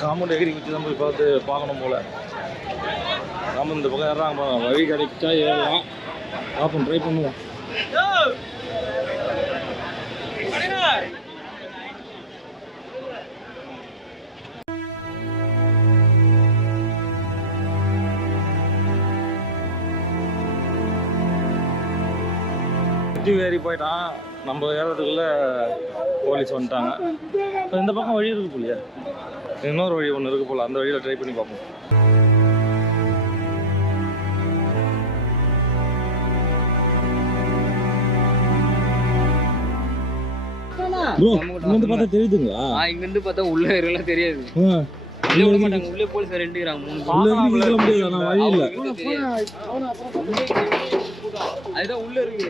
Compound எகிரி வச்சு தான் போய் பார்க்கணும் போல. காம்பவுண்ட் இந்த பக்கம் ஏறாங்க, வழி கிடைச்சா ஏறலாம். பார்ப்போம், ட்ரை பண்ணுவோம். ஏறி போயிட்டான். நம்ம ஏறதுக்குள்ள போலீஸ் வந்துட்டாங்க. இப்போ இந்த பக்கம் வழி இருக்கு போலியா, இன்னொரு வழி ஒன்று இருக்கு போல, அந்த வழியில் ட்ரை பண்ணி பார்ப்போம். இங்கிருந்து பார்த்தா தெரியுதுங்களா? இங்கிருந்து பார்த்தா உள்ள இருக்கலாம் தெரியாது. உள்ளே போலீஸ் ரெண்டுக்கிறாங்க, 3 அதுதான் உள்ள இருக்கு.